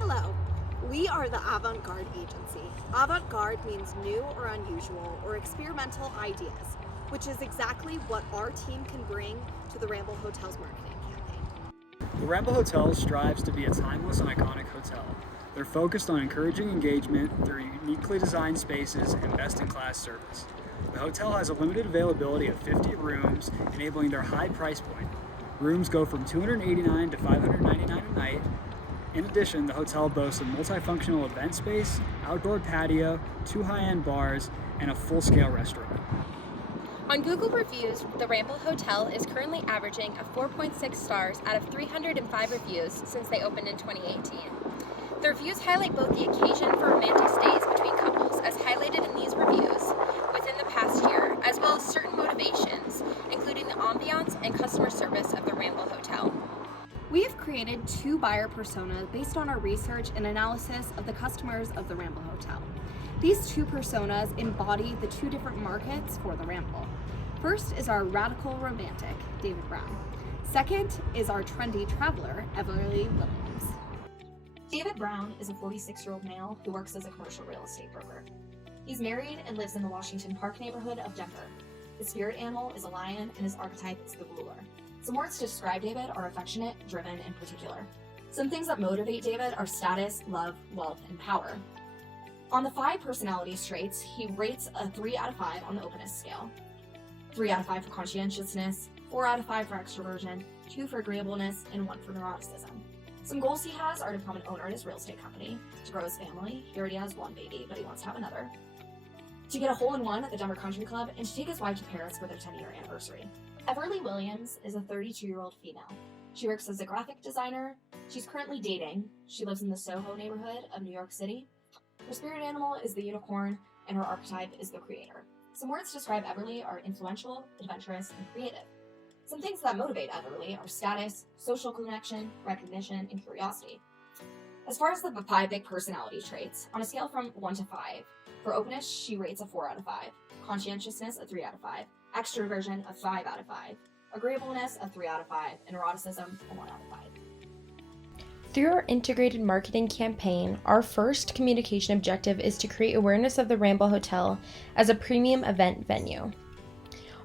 Hello, we are the Avant-Garde Agency. Avant-garde means new or unusual or experimental ideas, which is exactly what our team can bring to the Ramble Hotel's marketing campaign. The Ramble Hotel strives to be a timeless and iconic hotel. They're focused on encouraging engagement through uniquely designed spaces and best-in-class service. The hotel has a limited availability of 50 rooms, enabling their high price point. Rooms go from $289 to $599 a night. In addition, the hotel boasts a multifunctional event space, outdoor patio, 2 high-end bars, and a full-scale restaurant. On Google Reviews, the Ramble Hotel is currently averaging a 4.6 stars out of 305 reviews since they opened in 2018. The reviews highlight both the occasion for romantic stays between couples, as highlighted in these reviews, within the past year, as well as certain motivations, including the ambiance and customer service of the Ramble Hotel. We have created 2 buyer personas based on our research and analysis of the customers of the Ramble Hotel. These 2 personas embody the 2 different markets for the Ramble. First is our radical romantic, David Brown. Second is our trendy traveler, Everly Williams. David Brown is a 46-year-old male who works as a commercial real estate broker. He's married and lives in the Washington Park neighborhood of Denver. His spirit animal is a lion, and his archetype is the ruler. Some words to describe David are affectionate, driven, and particular. Some things that motivate David are status, love, wealth, and power. On the 5 personality traits, he rates a 3 out of 5 on the openness scale. 3 out of 5 for conscientiousness, 4 out of 5 for extroversion, 2 for agreeableness, and 1 for neuroticism. Some goals he has are to become an owner in his real estate company, to grow his family, he already has 1 baby, but he wants to have another, to get a hole-in-one at the Denver Country Club, and to take his wife to Paris for their 10-year anniversary. Everly Williams is a 32-year-old female. She works as a graphic designer. She's currently dating. She lives in the Soho neighborhood of New York City. Her spirit animal is the unicorn, and her archetype is the creator. Some words to describe Everly are influential, adventurous, and creative. Some things that motivate Everly are status, social connection, recognition, and curiosity. As far as the 5 big personality traits, on a scale from 1 to 5, for openness, she rates a 4 out of 5, conscientiousness a 3 out of 5, extroversion a 5 out of 5, agreeableness a 3 out of 5, and neuroticism a 1 out of 5. Through our integrated marketing campaign, our first communication objective is to create awareness of the Ramble Hotel as a premium event venue.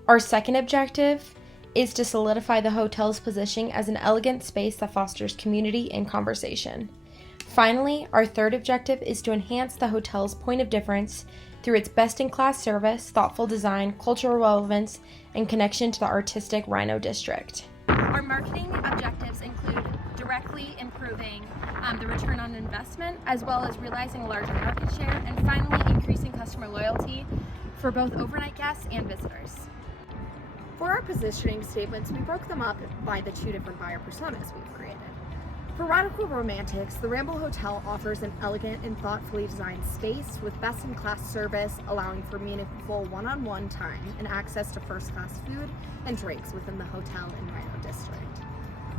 Our second objective is to solidify the hotel's positioning as an elegant space that fosters community and conversation. Finally, our third objective is to enhance the hotel's point of difference through its best-in-class service, thoughtful design, cultural relevance, and connection to the artistic Rhino District. Our marketing objectives include directly improving the return on investment, as well as realizing a larger market share, and finally increasing customer loyalty for both overnight guests and visitors. For our positioning statements, we broke them up by the 2 different buyer personas we've created. For radical romantics, the Ramble Hotel offers an elegant and thoughtfully designed space with best-in-class service, allowing for meaningful one-on-one time and access to first-class food and drinks within the hotel and Rhino District.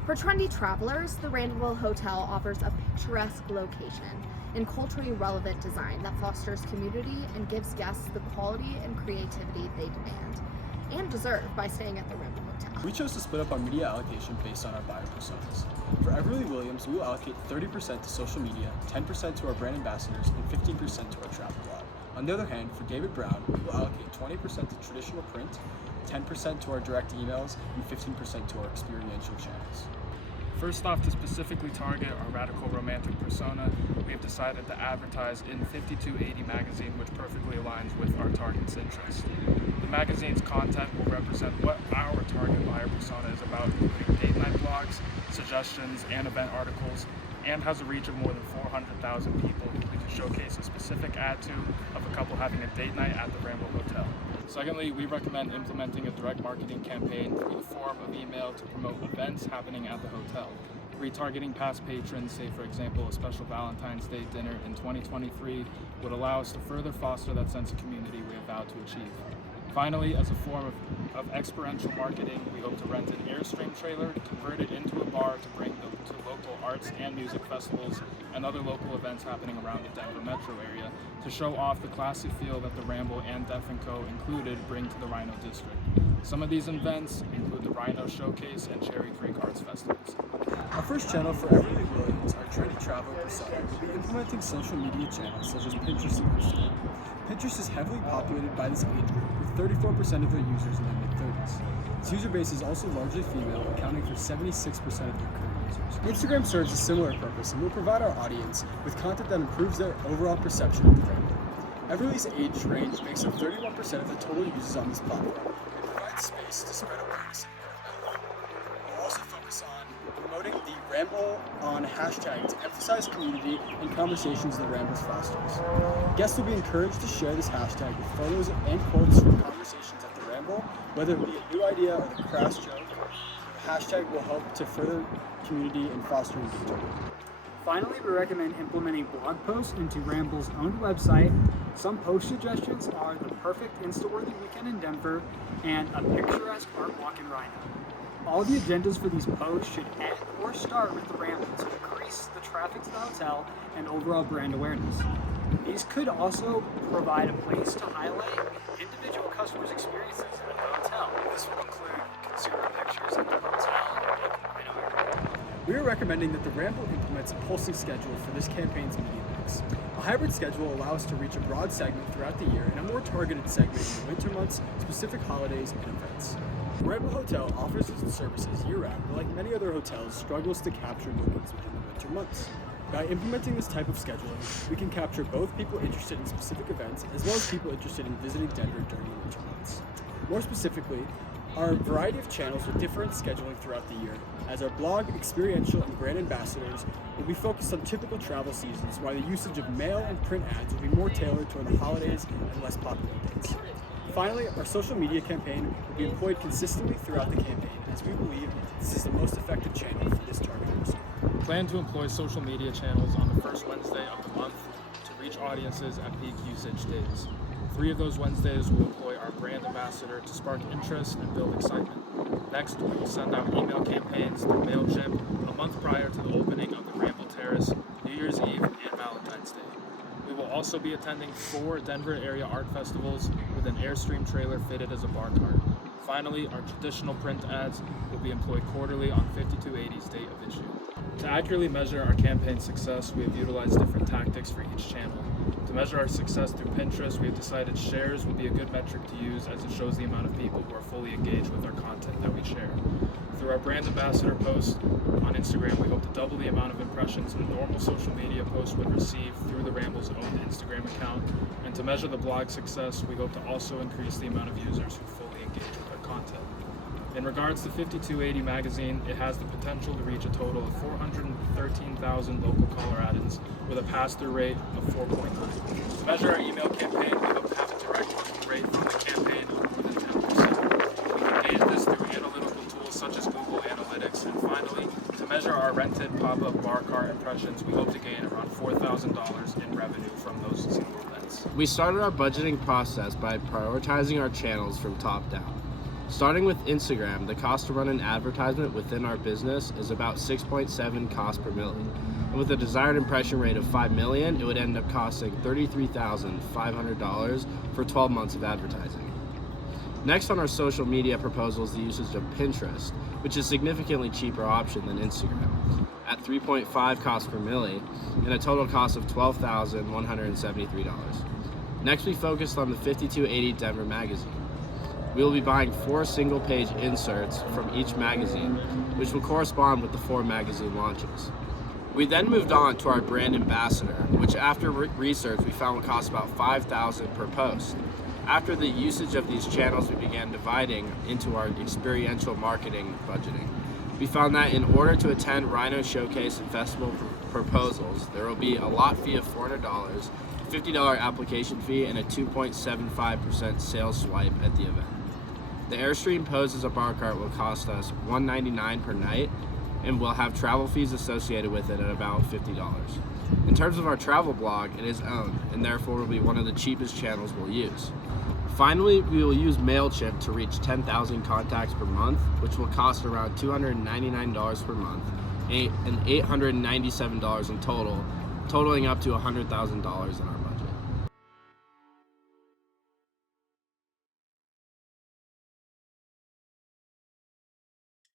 For trendy travelers, the Ramble Hotel offers a picturesque location and culturally relevant design that fosters community and gives guests the quality and creativity they demand and deserve by staying at the Ramble Hotel. We chose to split up our media allocation based on our buyer personas. For Everly Williams, we will allocate 30% to social media, 10% to our brand ambassadors, and 15% to our travel blog. On the other hand, for David Brown, we will allocate 20% to traditional print, 10% to our direct emails, and 15% to our experiential channels. First off, to specifically target our radical romantic persona, we have decided to advertise in 5280 magazine, which perfectly aligns with our target's interest. The magazine's content will represent what our target buyer persona is about, including date night blogs, suggestions, and event articles, and has a reach of more than 400,000 people who we can showcase a specific ad to of a couple having a date night at the Ramble Hotel. Secondly, we recommend implementing a direct marketing campaign through the form of email to promote events happening at the hotel. Retargeting past patrons, say for example a special Valentine's Day dinner in 2023, would allow us to further foster that sense of community we have vowed to achieve. Finally, as a form of experiential marketing, we hope to rent an Airstream trailer, convert it into a bar to bring to local arts and music festivals and other local events happening around the Denver metro area to show off the classy feel that the Ramble and Def & Co. included bring to the Rhino District. Some of these events include the Rhino Showcase and Cherry Creek Arts Festivals. Our first channel for Everly Williams, our trendy traveler persona, will be implementing social media channels such as Pinterest and Instagram. Pinterest is heavily populated by this age group, with 34% of their users in their mid-30s. This user base is also largely female, accounting for 76% of their current users. Instagram serves a similar purpose and will provide our audience with content that improves their overall perception of the brand. Everly's age range makes up 31% of the total users on this platform and provides space to spread awareness and word of mouth. We'll also focus on promoting the Ramble on hashtag to emphasize community and conversations that Rambles fosters. Guests will be encouraged to share this hashtag with photos and quotes from conversations at the Ramble, whether it be a new idea or the crass joke. The hashtag will help to further community and foster engagement. Finally, we recommend implementing blog posts into Ramble's own website. Some post suggestions are the perfect Insta-worthy weekend in Denver and a picturesque art walk in Rhino. All the agendas for these posts should end or start with the Ramble to increase the traffic to the hotel and overall brand awareness. These could also provide a place to highlight individual customers' experiences at the hotel. This will include consumer pictures of the hotel and Rhino area. We are recommending that the Ramble implements a pulsing schedule for this campaign's media mix. A hybrid schedule will allow us to reach a broad segment throughout the year and a more targeted segment in the winter months, specific holidays, and events. The Ramble Hotel offers its services year-round, but like many other hotels, struggles to capture bookings within the winter months. By implementing this type of scheduling, we can capture both people interested in specific events as well as people interested in visiting Denver during the winter months. More specifically, our variety of channels with different scheduling throughout the year, as our blog, experiential, and brand ambassadors will be focused on typical travel seasons, while the usage of mail and print ads will be more tailored toward the holidays and less popular dates. Finally, our social media campaign will be employed consistently throughout the campaign, as we believe this is the most effective channel for this target person. Plan to employ social media channels on the first Wednesday of the month to reach audiences at peak usage days. 3 of those Wednesdays will employ our brand ambassador to spark interest and build excitement. Next, we will send out email campaigns through MailChimp a month prior to the opening of the Ramble Terrace, New Year's Eve, and Valentine's Day. We will also be attending 4 Denver area art festivals with an Airstream trailer fitted as a bar cart. Finally, our traditional print ads will be employed quarterly on 5280's date of issue. To accurately measure our campaign success, we have utilized different tactics for each channel. To measure our success through Pinterest, we have decided shares will be a good metric to use as it shows the amount of people who are fully engaged with our content that we share. Through our brand ambassador post on Instagram, we hope to double the amount of impressions a normal social media post would receive through the Ramble's own Instagram account. And to measure the blog success, we hope to also increase the amount of users who fully engage with our content. In regards to 5280 magazine, it has the potential to reach a total of 413,000 local Coloradans with a pass-through rate of 4.9. To measure our email campaign, we hope to have a direct click rate from the campaign of more than 10%. We can gauge this through analytical tools such as Google Analytics. And finally, to measure our rented pop-up bar cart impressions, we hope to gain around $4,000 in revenue from those single events. We started our budgeting process by prioritizing our channels from top down. Starting with Instagram, the cost to run an advertisement within our business is about 6.7 cost per million. And with a desired impression rate of 5 million, it would end up costing $33,500 for 12 months of advertising. Next on our social media proposal is the usage of Pinterest, which is a significantly cheaper option than Instagram, at 3.5 cost per milli and a total cost of $12,173. Next, we focused on the 5280 Denver magazine. We will be buying 4 single-page inserts from each magazine, which will correspond with the 4 magazine launches. We then moved on to our brand ambassador, which after research we found would cost about $5,000 per post. After the usage of these channels, we began dividing into our experiential marketing budgeting. We found that in order to attend Rhino Showcase and Festival proposals, there will be a lot fee of $400, $50 application fee, and a 2.75% sales swipe at the event. The Airstream pose as a bar cart will cost us $199 per night and will have travel fees associated with it at about $50. In terms of our travel blog, it is owned and therefore will be one of the cheapest channels we'll use. Finally, we will use MailChimp to reach 10,000 contacts per month, which will cost around $299 per month and $897 in total, totaling up to $100,000 in our